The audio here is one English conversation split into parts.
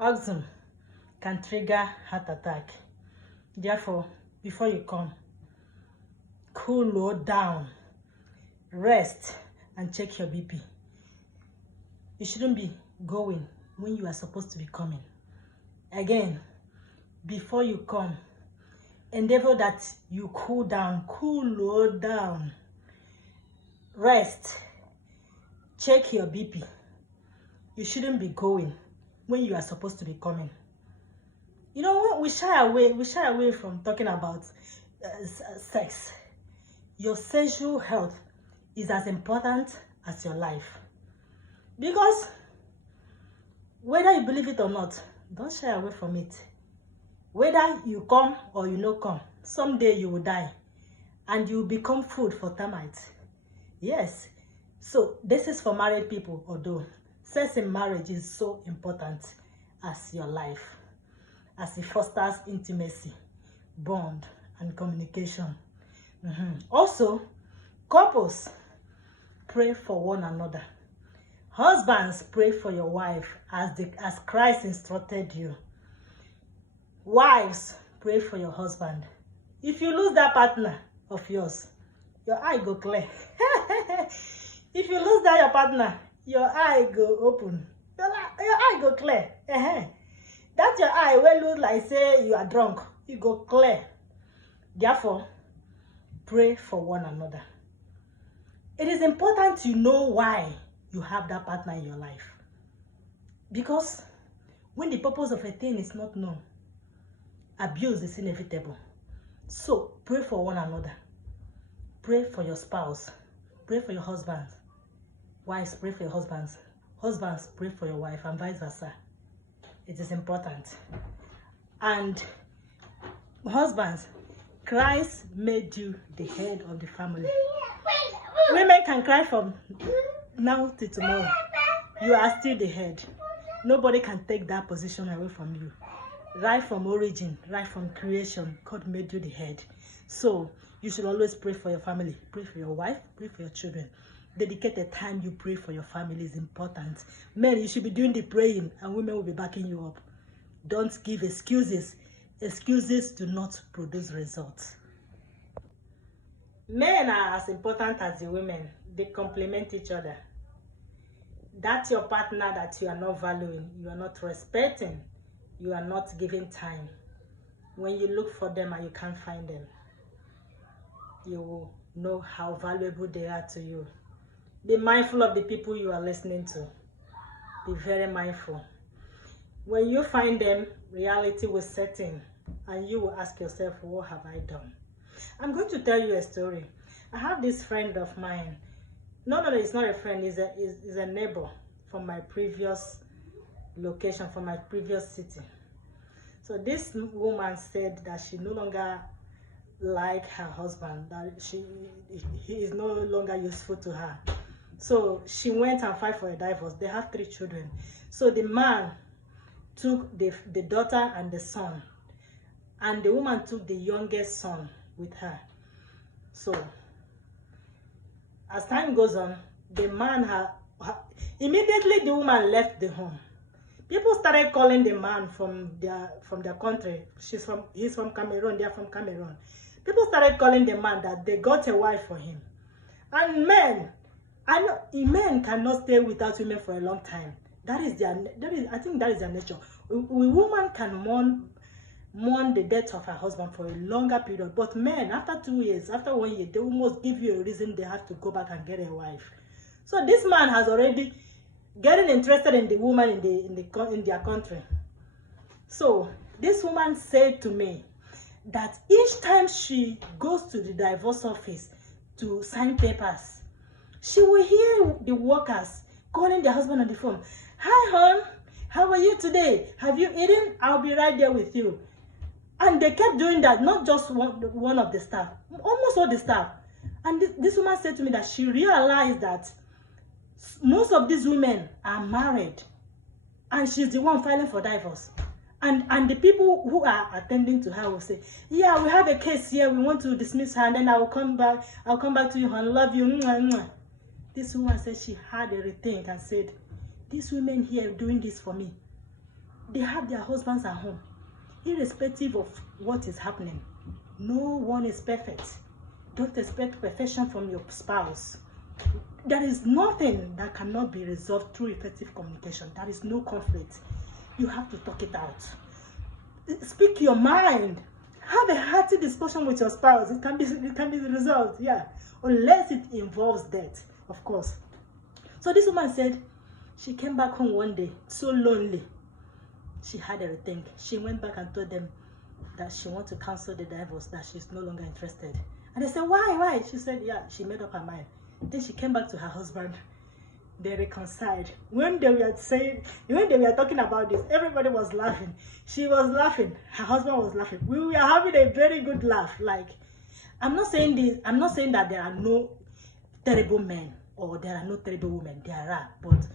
Autism can trigger heart attack. Therefore, before you come, cool down, rest, and check your BP. You shouldn't be going when you are supposed to be coming. Again, before you come, endeavor that you cool down, rest, check your BP. You shouldn't be going when you are supposed to be coming. You know, we shy away from talking about sex. Your sexual health is as important as your life. Because whether you believe it or not, don't shy away from it. Whether you come or you no come, someday you will die and you will become food for termites. Yes. So this is for married people, although sex in marriage is so important as your life, as it fosters intimacy, bond, and communication. Also, couples, pray for one another. Husbands, pray for your wife as Christ instructed you. Wives, pray for your husband. If you lose that partner of yours, your eye go clear. If you lose that your partner, your eye go open. Your eye go clear. That your eye will look like say you are drunk. You go clear. Therefore, pray for one another. It is important to know why you have that partner in your life. Because when the purpose of a thing is not known, abuse is inevitable. So pray for one another. Pray for your spouse. Pray for your husbands. Wives, pray for your husbands. Husbands, pray for your wife, and vice versa. It is important. And husbands, Christ made you the head of the family. Women can cry from now to tomorrow. You are still the head. Nobody can take that position away from you. Right from origin, right from creation, God made you the head. So you should always pray for your family. Pray for your wife, pray for your children. Dedicate the time you pray for your family is important. Men, you should be doing the praying, and women will be backing you up. Don't give excuses. Excuses do not produce results. Men are as important as the women. They complement each other. That's your partner that you are not valuing, you are not respecting, you are not giving time. When you look for them and you can't find them, you will know how valuable they are to you. Be mindful of the people you are listening to. Be very mindful. When you find them, reality will set in, and you will ask yourself, what have I done? I'm going to tell you a story. I have this friend of mine. No, it's not a friend. He's a neighbor from my previous location, from my previous city. So this woman said that she no longer likes her husband, that he is no longer useful to her. So she went and filed for a divorce. They have 3 children. So the man took the daughter and the son, and the woman took the youngest son with her. So as time goes on, the man immediately the woman left the home. People started calling the man from their country. He's from Cameroon. They're from Cameroon. People started calling the man that they got a wife for him. And men cannot stay without women for a long time. I think that is their nature. A woman can mourn the death of her husband for a longer period, but men, after 2 years, after 1 year, they almost give you a reason they have to go back and get a wife. So this man has already getting interested in the woman in their country. So this woman said to me that each time she goes to the divorce office to sign papers, she will hear the workers calling their husband on the phone. Hi, hon, how are you today? Have you eaten? I'll be right there with you. And they kept doing that, not just one of the staff, almost all the staff. And this woman said to me that she realized that most of these women are married, and she's the one filing for divorce. And the people who are attending to her will say, yeah, we have a case here, we want to dismiss her, and then I'll come back to you and love you. Mwah, mwah. This woman said she had a rethink and said, these women here doing this for me. they have their husbands at home, irrespective of what is happening. No one is perfect. Don't expect perfection from your spouse. There is nothing that cannot be resolved through effective communication. There is no conflict. You have to talk it out. Speak your mind. Have a hearty discussion with your spouse. It can be resolved, yeah, unless it involves death, of course. So this woman said she came back home one day so lonely. She had a rethink. She went back and told them that she wants to cancel the divorce, that she's no longer interested. And they said, why? She said, yeah, she made up her mind. Then she came back to her husband. They reconciled. When they were talking about this, everybody was laughing. She was laughing. Her husband was laughing. We were having a very good laugh. Like, I'm not saying that there are no terrible men or there are no terrible women. There are, but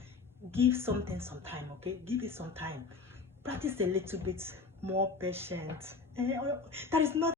give something some time, okay? Give it some time. Practice a little bit more patience. That is not